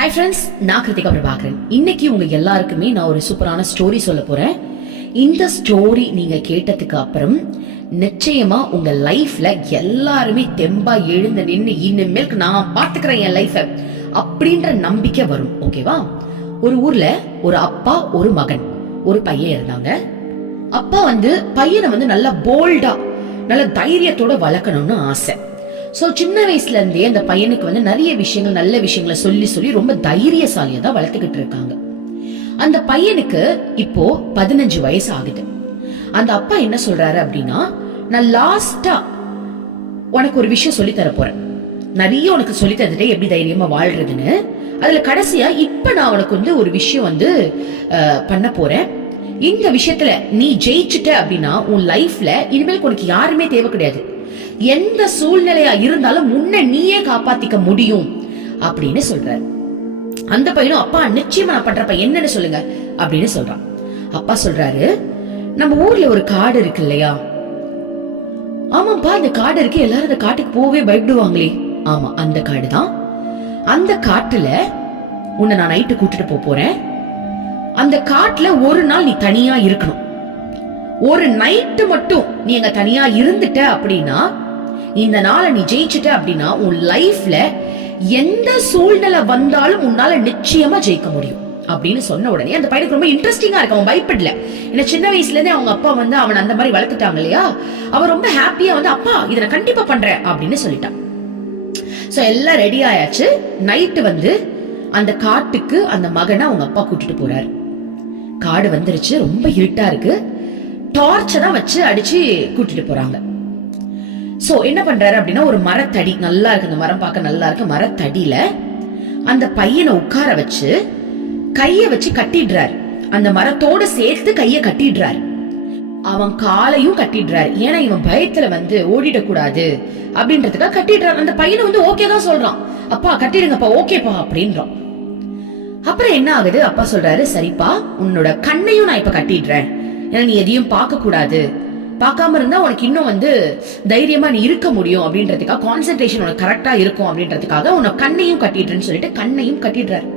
Hi friends, நான் கிருத்திகா பிரபாகரன். இன்னைக்கு உங்க எல்லாருக்குமே நான் ஒரு சூப்பரான ஸ்டோரி சொல்ல போறேன். இந்த ஸ்டோரி நீங்க கேட்டதுக்கு அப்புறம் நிச்சயமா உங்க லைஃப்ல எல்லாருமே தெம்பா எழுந்து நின்று இனிமேல் நான் பாத்துக்கிறேன் என் லைஃப அப்படின்ற நம்பிக்கை வரும். ஓகேவா? ஒரு ஊர்ல ஒரு அப்பா, ஒரு மகன், ஒரு பையன் இருந்தாங்க. அப்பா பையனை நல்லா போல்டா, நல்ல தைரியத்தோட வளர்க்கணும்னு ஆசை. சோ சின்ன வயசுல இருந்தே அந்த பையனுக்கு நிறைய விஷயங்கள், நல்ல விஷயங்களை சொல்லி சொல்லி ரொம்ப தைரியசாலியா தான் வளர்த்துக்கிட்டு இருக்காங்க. அந்த பையனுக்கு இப்போ 15 வயசு ஆகுது. அந்த அப்பா என்ன சொல்றாரு அப்படின்னா, நான் லாஸ்டா உனக்கு ஒரு விஷயம் சொல்லி தர போறேன், நிறைய உனக்கு சொல்லி தந்துட்டே எப்படி தைரியமா வாழ்றதுன்னு. அதுல கடைசியா இப்ப நான் உனக்கு ஒரு விஷயம் பண்ண போறேன். இந்த விஷயத்துல நீ ஜெயிச்சுட்ட அப்படின்னா உன் லைஃப்ல இனிமேல் உனக்கு யாருமே தேவை கிடையாது. எந்த சூழ்நிலையா இருந்தாலும் முன்ன நீயே காப்பாத்திக்க முடியும் அப்படின்னு சொல்றாரு. அந்த பையனும் அப்பா நிச்சயமா நான் பண்றப்ப என்னன்னு சொல்லுங்க அப்படின்னு சொல்றான். அப்பா சொல்றாரு, நம்ம ஊர்ல ஒரு காடு இருக்கு இல்லையா? ஆமாப்பா, அந்த காடு இருக்கு. எல்லாரும் அந்த காட்டுக்கு போவே பயப்படுவாங்களே. ஆமா, அந்த காடு தான். அந்த காட்டுல உன்னை நான் நைட்டு கூட்டிட்டு போறேன். அந்த காட்டுல ஒரு நாள் நீ தனியா இருக்கணும். ஒரு நைட்டு மட்டும் நீ அங்க தனியா இருந்துட்ட அப்படின்னா, இந்த நாளை நீ ஜெயிச்சுட்ட அப்படின்னா உன் லைஃப்ல எந்த சூழ்நிலை வந்தாலும் உன்னால நிச்சயமா ஜெயிக்க முடியும் அப்படின்னு சொன்ன உடனே அந்த பையனுக்கு ரொம்ப இன்ட்ரெஸ்டிங்கா இருக்கு. அவன் பயப்படல. ஏன்னா சின்ன வயசுல இருந்தே அவங்க அப்பா அவன் அந்த மாதிரி வளர்த்துட்டாங்க இல்லையா? அவன் ரொம்ப ஹாப்பியா அப்பா இதை நான் கண்டிப்பா பண்றேன் அப்படின்னு சொல்லிட்டான். சோ எல்லாம் ரெடி ஆயாச்சு. நைட்டு அந்த காட்டுக்கு அந்த மகனை அவங்க அப்பா கூட்டிட்டு போறாரு. காடு வந்துருச்சு, ரொம்ப இருட்டா இருக்கு. டார்ச்ச தான் வச்சு அடிச்சு கூட்டிட்டு போறாங்க. சோ என்ன பண்றாரு அப்படின்னா, ஒரு மரத்தடி நல்லா இருக்கு, அந்த மரம் பார்க்க நல்லா இருக்கு. மரத்தடியில அந்த பையனை உட்கார வச்சு கைய வச்சு கட்டிடுறாரு. அந்த மரத்தோட சேர்த்து கைய கட்டிடுறாரு. அவன் காலையும் கட்டிடுறாரு. ஏன்னா இவன் பயத்துல ஓடிடக்கூடாது அப்படின்றதுக்காக கட்டிடுறாரு. அந்த பையனை ஓகே தான் சொல்றான். அப்பா கட்டிடுங்கப்பா, ஓகேப்பா அப்படின்றான். அப்புறம் என்ன ஆகுது? அப்பா சொல்றாரு, சரிப்பா உன்னோட கண்ணையும் நான் இப்ப கட்டிடுறேன். ஏன்னா நீ எதையும் பார்க்க கூடாது, பார்க்காம இருந்தா உனக்கு இன்னும் தைரியமா நீ இருக்க முடியும் அப்படின்றதுக்காக, கான்சென்ட்ரேஷன் உனக்கு கரெக்டா இருக்கும் அப்படின்றதுக்காக உன்னை கண்ணையும் கட்டிடுறேன்னு சொல்லிட்டு கண்ணையும் கட்டிடுறாரு.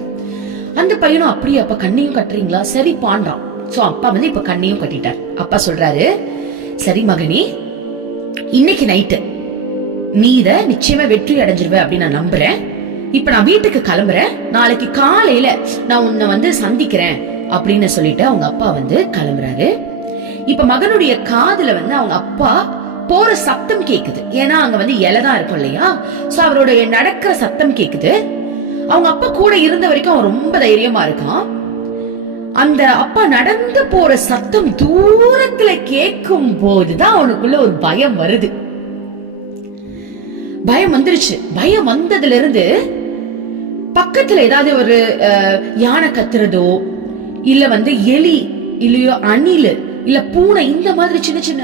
அந்த பையனும் அப்படியே, அப்ப கண்ணையும் கட்டுறீங்களா? சரி பாண்டான். சோ அப்பா இப்ப கண்ணையும் கட்டிட்டார். அப்பா சொல்றாரு, சரி மகனே, இன்னைக்கு நைட்டு நீ இத நிச்சயமா வெற்றி அடைஞ்சிருவ அப்படின்னு நான் நம்புறேன். இப்ப நான் வீட்டுக்கு கிளம்புறேன். நாளைக்கு காலையில நான் உன்னை சந்திக்கிறேன் அப்படின்னு சொல்லிட்டு அவங்க அப்பா கிளம்புறாரு. இப்ப மகனுடைய காதுல அவங்க அப்பா போற சத்தம் கேக்குது. ஏன்னா அங்க இலைதான் இருக்கும் இல்லையா? சோ அவருடைய நடக்கிற சத்தம் கேக்குது. அவங்க அப்பா கூட இருந்த வரைக்கும் அவன் ரொம்ப தைரியமா இருக்கான். அந்த அப்பா நடந்து போற சத்தம் தூரத்துல கேட்கும் போதுதான் அவனுக்குள்ள ஒரு பயம் வருது. பயம் வந்துருச்சு. பயம் வந்ததுல இருந்து பக்கத்துல ஏதாவது ஒரு யானை கத்துறதோ, இல்ல எலி, இல்லையோ அணில், இல்ல பூனை, இந்த மாதிரி சின்ன சின்ன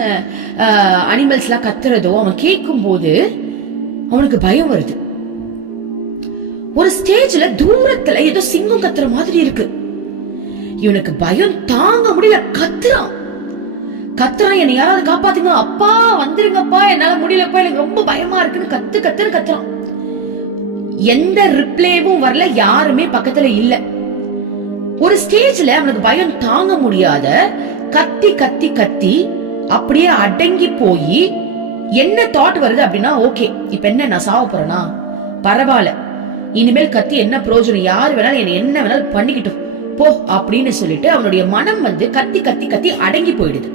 அனிமல்ஸ் எல்லாம் கத்துறதோ அவன் கேட்கும் போது அவனுக்கு பயம் வருது. ஒரு ஸ்டேஜ்ல தூரத்துல ஏதோ சிங்கம் கத்துற மாதிரி இருக்கு. இவனுக்கு பயம் தாங்க முடியல. கத்துறான். என்னை யாராவது காப்பாத்துங்க, அப்பா வந்துருங்கப்பா, என்னால முடியலப்பா, எனக்கு ரொம்ப பயமா இருக்குன்னு கத்துறான். எந்த ரிப்ளேவும் வரல, யாருமே பக்கத்துல இல்ல. ஒரு ஸ்டேஜ்ல அவனுக்கு பயம் தாங்க முடியாத கத்தி கத்தி கத்தி அப்படியே அடங்கி போய் என்ன தாட் வருது அப்படின்னா, ஓகே இப்ப என்ன, நான் சாவ போறேனா? பரவாயில்ல, இனிமேல் கத்தி என்ன பிரயோஜனம், யாரு வேணாலும் என்ன வேணாலும் பண்ணிக்கிட்டோம் போ அப்படின்னு சொல்லிட்டு அவனுடைய மனம் கத்தி கத்தி கத்தி அடங்கி போயிடுது.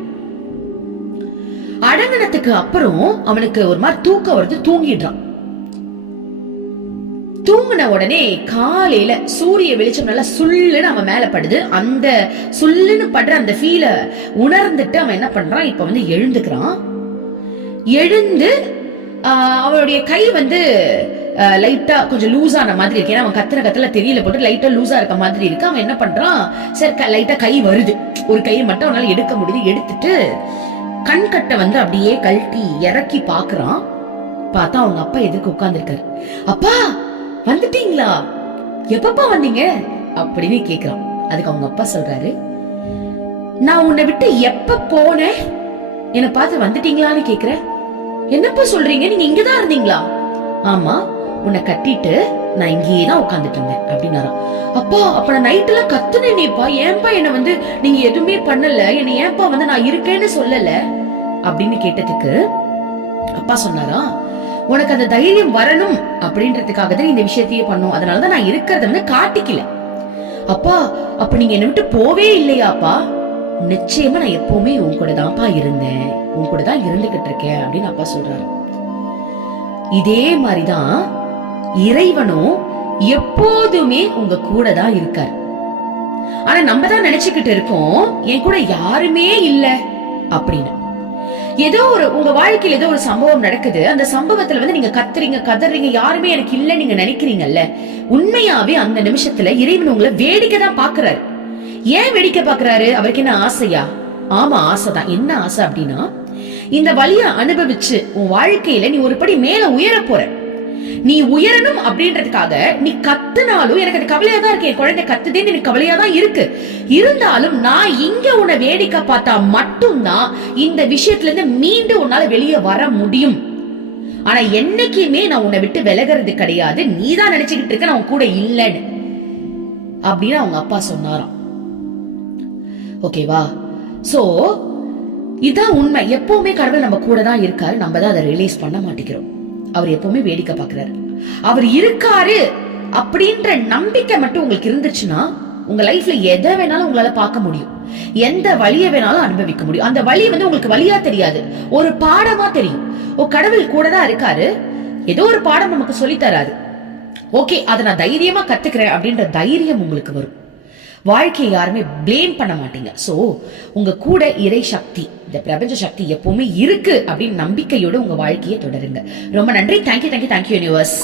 அடங்கினதுக்கு அப்புறம் அவனுக்கு ஒரு மாதிரி தூக்கம் வருது. தூங்கிடுறான். தூங்கின உடனே காலையில சூரிய வெளிச்சம் நல்லா சுள்ளுன்னு அவன் மேல படுது. அந்த சுள்ளுன்னு படுற அந்த ஃபீல உணர்ந்துட்டு அவன் என்ன பண்றான், இப்ப எழுந்துக்கிறான். எழுந்து அவனுடைய கை லைட்டா கொஞ்சம் லூஸ் ஆன மாதிரி இருக்கு. ஏன்னா அவன் கத்துல தெரியல, போட்டு லைட்டா லூஸா இருக்க மாதிரி இருக்கு. அவன் என்ன பண்றான், சரி லைட்டா கை வருது. ஒரு கையை மட்டும் அவனால எடுக்க முடியுது. எடுத்துட்டு கண்கட்டை அப்படியே கழட்டி இறக்கி பாக்குறான். பார்த்தா அவங்க அப்பா எதிர்க்க உட்கார்ந்து இருக்காரு. அப்பா வந்துட்டீங்களா? எப்பப்பா வந்தீங்க அப்படின்னு கேக்குறான். அதுக்கு அவங்க அப்பா சொல்றாரு, நான் உன்னை விட்டு எப்ப போனேன், என்ன பார்த்து வந்துட்டீங்களான்னு கேக்குற. என்னப்பா சொல்றீங்க, நீங்க இங்கதான் இருந்தீங்களா? ஆமா, உன்னை கட்டிட்டு நான் இங்கேயே தான் உட்கார்ந்துட்டு இருந்தேன் அப்படின்னாராம். அப்பா அப்ப நான் நைட்ல கத்துனேனேப்பா, ஏன்பா என்ன நீங்க எதுவுமே பண்ணல, என்ன ஏன்பா நான் இருக்கேன்னு சொல்லல அப்படின்னு கேட்டதுக்கு அப்பா சொன்னாரா, உனக்கு அந்த தைரியம் வரணும் அப்படின்றதுக்காக தான் இந்த விஷயத்தையே பண்ணும், அதனாலதான் நான் இருக்கிறத காட்டிக்கல. அப்பா அப்ப நீங்க என்ன விட்டு போவே இல்லையாப்பா? நிச்சயமா நான் எப்பவுமே உன் கூட தான்ப்பா இருந்தேன், உன் கூட தான் இருந்துகிட்டு இருக்கேன் அப்படின்னு அப்பா சொல்றாரு. இதே மாதிரிதான் இறைவனும் எப்போதுமே உங்க கூட தான் இருக்காரு. ஆனா நம்ம தான் நினைச்சுக்கிட்டு இருக்கோம் என் கூட யாருமே இல்ல அப்படின்னு. ஏதோ ஒரு உங்க வாழ்க்கையில ஏதோ ஒரு சம்பவம் நடக்குது, அந்த சம்பவத்துல நீங்க கத்துறீங்க கதறீங்க, யாருமே எனக்கு இல்ல நீங்க நினைக்கிறீங்கல்ல, உண்மையாவே அந்த நிமிஷத்துல இறைவன் உங்களை வேடிக்கை தான் பாக்குறாரு. ஏன் வேடிக்கை பாக்குறாரு? அவருக்கு என்ன ஆசையா? ஆமா ஆசைதான். என்ன ஆசை அப்படின்னா, இந்த வலிய அனுபவிச்சு உன் வாழ்க்கையில நீ ஒரு படி மேல உயர போற. நீ உயரணும் அப்படின்றதுக்காக நீ கத்துனாலும் எனக்கு அது கவலையா தான் இருக்கு, என் குழந்தை கத்துதேன்னு எனக்கு கவலையா தான் இருக்கு. இருந்தாலும் நான் இங்க உன்னை வேடிக்கை பார்த்தா மட்டும்தான் இந்த விஷயத்துல இருந்து மீண்டும் உன்னால வெளியே வர முடியும். ஆனா என்னைக்குமே நான் உன்னை விட்டு விலகிறது கிடையாது, நீதான் நினைச்சுக்கிட்டு இருக்க நான் உன் கூட இல்லன்னு அப்படின்னு அவங்க அப்பா சொன்னாராம். ஓகேவா? சோ இதான் உண்மை. எப்பவுமே கடவுள் நம்ம கூட தான் இருக்காரு, நம்ம தான் அதை ரியலைஸ் பண்ண மாட்டேங்கிறோம். அவர் எப்பவுமே வேடிக்கை பாக்குறாரு. அவர் இருக்காரு அப்படின்ற நம்பிக்கை மட்டும் உங்களுக்கு இருந்துச்சுன்னா உங்க லைஃப்ல எதை வேணாலும் உங்களால பார்க்க முடியும், எந்த வழியை வேணாலும் அனுபவிக்க முடியும். அந்த வழி உங்களுக்கு வழியா தெரியாது, ஒரு பாடமா தெரியும். கடவுள் கூட தான் இருக்காரு, ஏதோ ஒரு பாடம் நமக்கு சொல்லி தராது, ஓகே அதை நான் தைரியமா கத்துக்கிறேன் அப்படின்ற தைரியம் உங்களுக்கு வரும். வாழ்க்கையை யாருமே பிளேம் பண்ண மாட்டீங்க. சோ உங்க கூட இறை சக்தி, இந்த பிரபஞ்ச சக்தி எப்பவுமே இருக்கு அப்படின்னு நம்பிக்கையோட உங்க வாழ்க்கையை தொடருங்க. ரொம்ப நன்றி. Thank you universe.